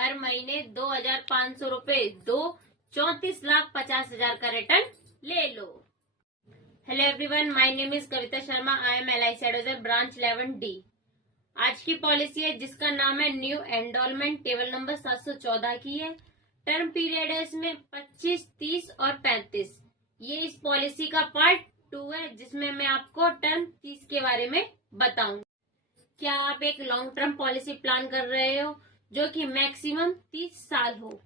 हर महीने 2,500 रूपए दो, 34,50,000 का रिटर्न ले लो। Hello everyone, my name is Kavita Sharma. I am LIC advisor branch 11D। आज की पॉलिसी है जिसका नाम है न्यू एंडोलमेंट, टेबल नंबर 714 की है। टर्म पीरियड है इसमें 25, 30 और 35। ये इस पॉलिसी का पार्ट 2 है जिसमें मैं आपको टर्म 30 के बारे में बताऊंगी। क्या आप एक लॉन्ग टर्म पॉलिसी प्लान कर रहे हो जो कि मैक्सिमम 30 साल हो?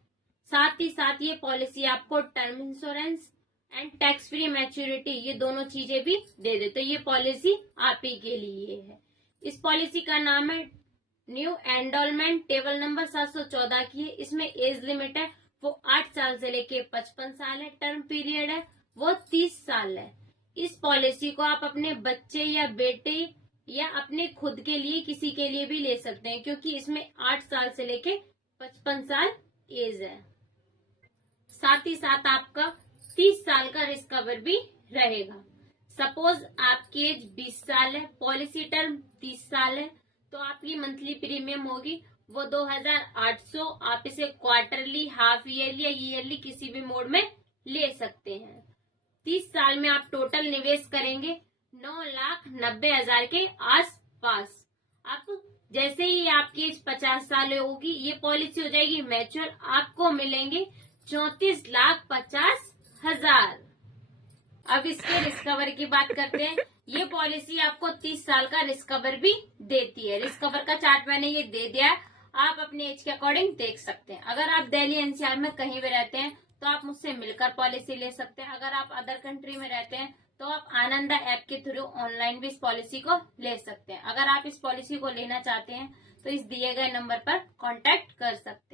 साथ ही साथ ये पॉलिसी आपको term insurance and tax free maturity ये दोनों चीजें भी दे दे, तो ये पॉलिसी आप ही के लिए है। इस पॉलिसी का नाम है न्यू एंडोलमेंट, टेबल नंबर 714 की है। इसमें एज लिमिट है वो 8 साल से लेके 55 साल है। टर्म पीरियड है वो 30 साल है। इस पॉलिसी को आप अपने बच्चे या बेटे या अपने खुद के लिए किसी के लिए भी ले सकते हैं, क्योंकि इसमें 8 साल से लेके 55 साल एज है। साथ ही साथ आपका 30 साल का रिस्क कवर भी रहेगा। सपोज आपकी एज 20 साल है, पॉलिसी टर्म 30 साल है, तो आपकी मंथली प्रीमियम होगी वो 2,800। आप इसे क्वार्टरली, हाफ ईयरली या ईयरली किसी भी मोड में ले सकते हैं। 30 साल में आप टोटल निवेश करेंगे 9,90,000 के आसपास। आप जैसे ही आपकी एज 50 साल होगी ये पॉलिसी हो जाएगी मैच्योर, आपको मिलेंगे 34,50,000। अब इसके रिस्क कवर की बात करते हैं। ये पॉलिसी आपको 30 साल का रिस्क कवर भी देती है। रिस्क कवर का चार्ट मैंने ये दे दिया है, आप अपने एज के अकॉर्डिंग देख सकते हैं। अगर आप दिल्ली NCR में कहीं भी रहते हैं तो आप मुझसे मिलकर पॉलिसी ले सकते हैं। अगर आप अदर कंट्री में रहते हैं तो आप आनंदा ऐप के थ्रू ऑनलाइन भी इस पॉलिसी को ले सकते हैं। अगर आप इस पॉलिसी को लेना चाहते हैं तो इस दिए गए नंबर पर कॉन्टेक्ट कर सकते हैं।